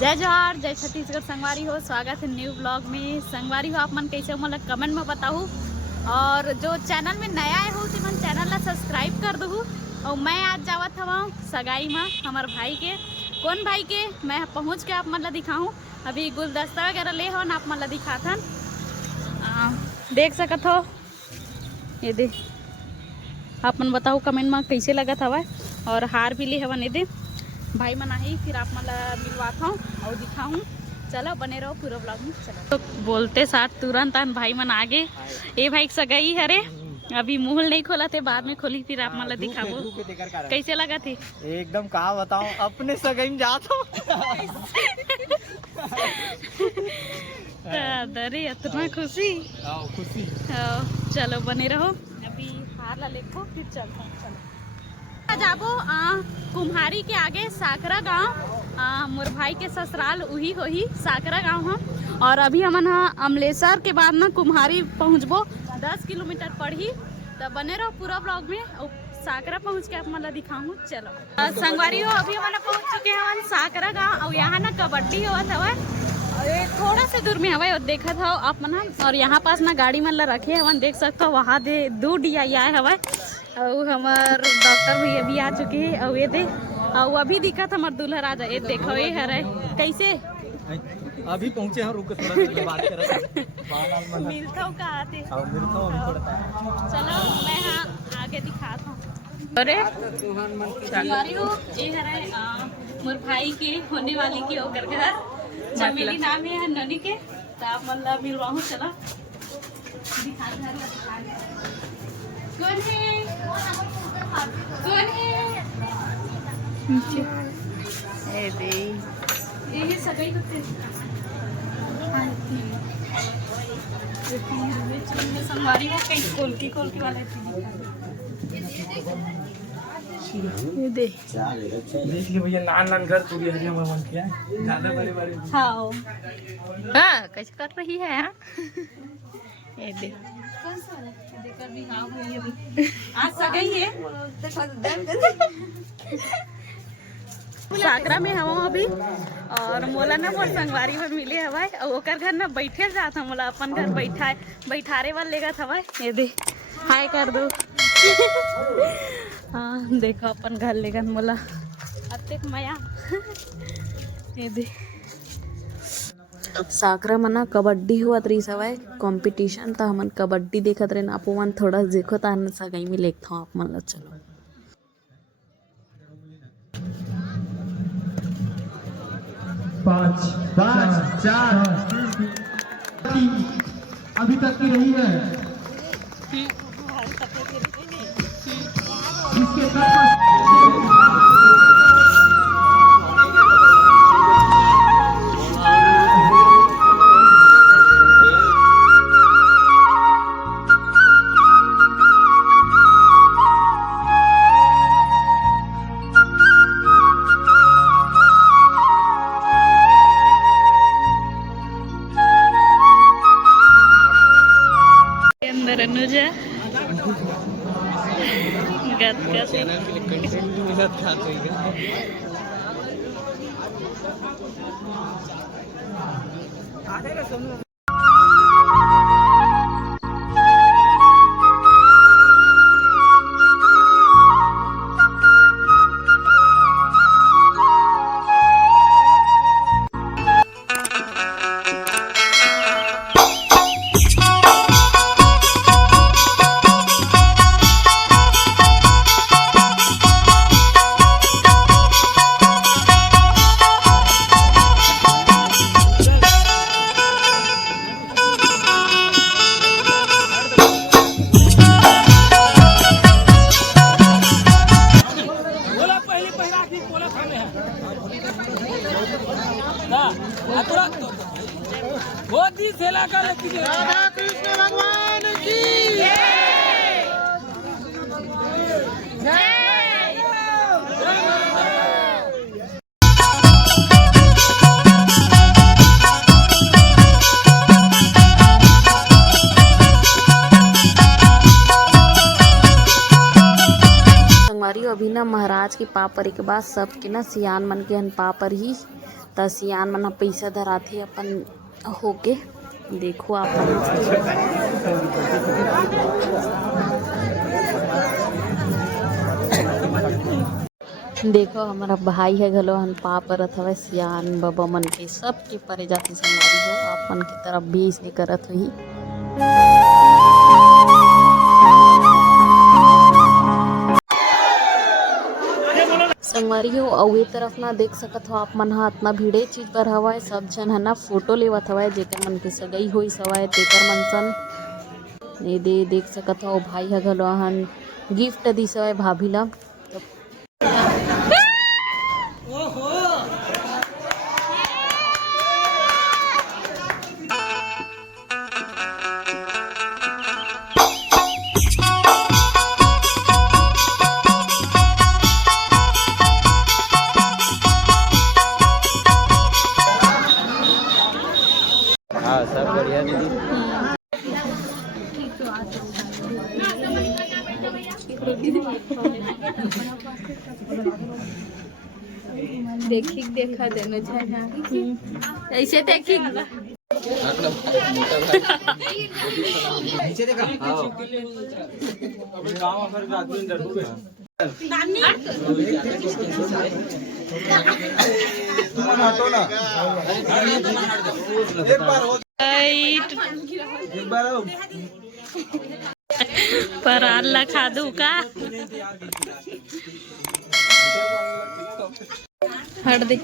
जय जोहार, जय छत्तीसगढ़। संगवारी हो, स्वागत है न्यू ब्लॉग में। संगवारी हो, आप मन कैसे हो मतलब कमेंट में बताऊँ। और जो चैनल में नया है हो उसी मन चैनल ला सब्सक्राइब कर दू। और मैं आज जावत हवा सगाई में हमार भाई के। कौन भाई के मैं पहुँच के आप मन ला दिखाऊँ। अभी गुलदस्ता वगैरह ले हो आप मन ला दिखाथन, देख सकत हो। ये दे आप मन बताओ कमेंट में कैसे लगत हवा। और हार भी ले हवन, ये दे भाई मन आई, फिर आप मन मिलवाता हूँ और दिखाऊँ। चलो बने रहो पूरा ब्लॉग में। चलो तो बोलते साथ तुरंत भाई मन आगे। ए भाई सगाई हरे, अभी मुंह नहीं खोला थे, बाद में खोली, फिर आप मन दिखाबो कैसे लगा थी। एकदम कहा बताऊं, अपने सगाई में जाता हूँ। अरे इतना खुशी। खुशी। चलो बने रहो, अभी हार ला लेखो फिर चलते हैं। चलो जाबो कुम्हारी के आगे साकरा गांव, मोर भाई के ससुराल वही हो ही साकरा गांव हम। और अभी हमन अमलेसर के बाद ना कुम्हारी पहुंचबो, 10 किलोमीटर पड़ी। तो बने रहो पूरा ब्लॉग में। और साकरा पहुंच के आप मतलब दिखाऊँ। चलो संगवारी हो, अभी हम पहुंच चुके हैं साकरा गाँव। और यहाँ ना कबड्डी होत हवा, थोड़ा से दूर में हवा देखा था आप मन। और यहाँ पास ना गाड़ी मन ला रखे हवन, देख सकते हो। वहाँ दे 2 DI आए हवा। और हमार डॉक्टर भैया भी आ चुके हैं। और ये दे और अभी दिखत हमार दूल्हा राजा, ये देखो ये हरे कैसे अभी पहुंचे हैं, रुक थोड़ा देर बात करते हैं। मिलता हूँ कहाँ थे। चलो मैं हाँ आगे दिखाता हूँ। अरे संगवारी हो, ये हरे मोर भाई के होने वाली के ओकर घर चमेली नाम है ननी के। तो आप मतलब मिलवाऊँ। चला दिखा कौन है, कौन है नीचे। ये सगाई होते संगवारी हो, कहीं कोलकी वाला ये दे। देख ले भैया, लाल घर पूरी हरिया मन किया ज्यादा बड़े हाँ कैसे कर रही है हाँ? ये दे देकर भी हाँ हुई अभी आज सगाई है। साकरा में हवा अभी। और मोला ना मोर संगवारी में मिले हवा। और ओकर घर में बैठे जात मोला अपन घर बैठारे वाले लेगा हवा। ये दे हाय कर दो। हाँ देखो अपन घर लेगा मोला अतेक माया। ये दे साकरा मना कबड्डी हुआ रही सवाई कंपटीशन था। हमन कबड्डी देखत रहे, आपो मन थोड़ा देखो तान सगाई में लेखता हूँ आप मन ला। चलो 5 4 3 अभी तक की रही है। इसके साथ अंदर अनुजा गद चैनल के लिए कंटेंट भी मिलत था तो राधा कृष्ण भगवान की संगवारी अभी ना महाराज के पापर के बाद सबके ना सियान मन के हन पापर ही त सियान मन पैसा धराथे अपन होके देखो आप देखो हमारा भाई है घलो हन पा परत हवे सियान बाबा मन के सबके परे जाति संगवारी हो आप मन की तरफ भी इसने करत होही। संगवारी हो अउ ए तरफ ना देख सकत हो आप मन ह इतना भीड़े चीज पर हवाए सब जन है ना फोटो लेवत हवाए जेकर मन के सगाई होई सवाए तेकर मन सन ये देख सकत हो भाई ह घलो हन गिफ्ट दिस हवाए भाभी ला। हाँ सब बढ़िया दीदी। देखी देखा देने ऐसे देखी नीचे देखा पर अल्लाह खा दू का हट दे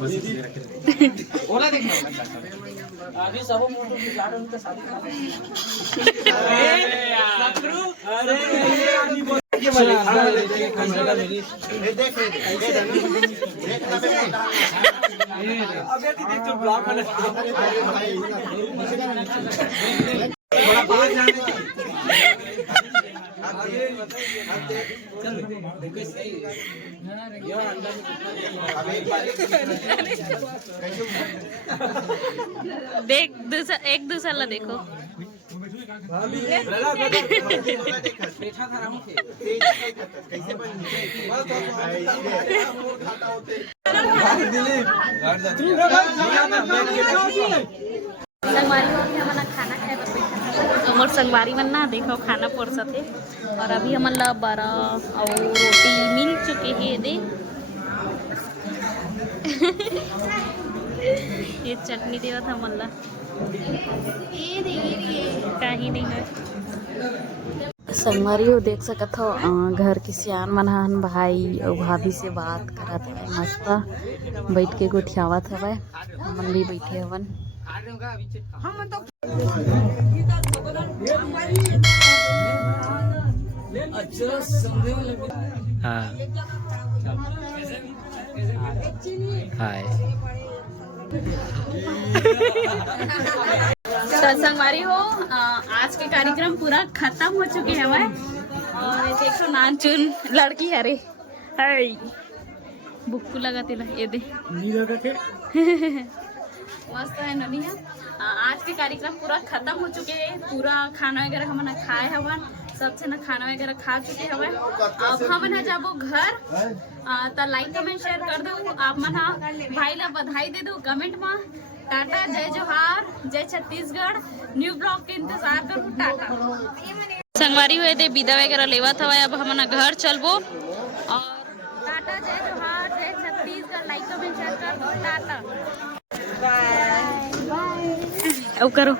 देख दूसरा एक दूसरा ला देखो संगवारी हमन खाना खाए बर बैठा हमर संगवारी मन ना देखो खाना परोसत है और अभी हमन ला बड़ा और रोटी मिल चुके हैं दे ये चटनी देवत हमन ला कहीं नहीं है। संगवारी हो देख सकत हो घर के सियान मन हन भाई और भाभी से बात करत हवे मस्त बैठ के गोठियावत हवे हमन भी बैठे हवन। हाँ हाय संगवारी हो आज के कार्यक्रम पूरा खत्म हो चुके हैं और देखो नाचुन लड़की है रे हाय बुक्कू लगा तेला ये दे मस्त है ननी है। आज के कार्यक्रम पूरा खत्म हो चुके हैं पूरा खाना वगैरह हम खाए हवन सबसे ना खाना वगैरह खा चुके हवे अब हम ना जाबो घर तो लाइक कमेंट शेयर कर दो आप मन भाई ला बधाई दे दो कमेंट में टाटा जय जोहार जय छत्तीसगढ़ न्यू ब्लॉग के इंतजार करो टाटा। संगवारी हुए थे विदा वगैरह लेवत हवा अब हम घर चलबो और टाटा जय जोहार जय छत्तीसगढ़ लाइक कमेंट शेयर कर दो टाटा बाय बाय करो।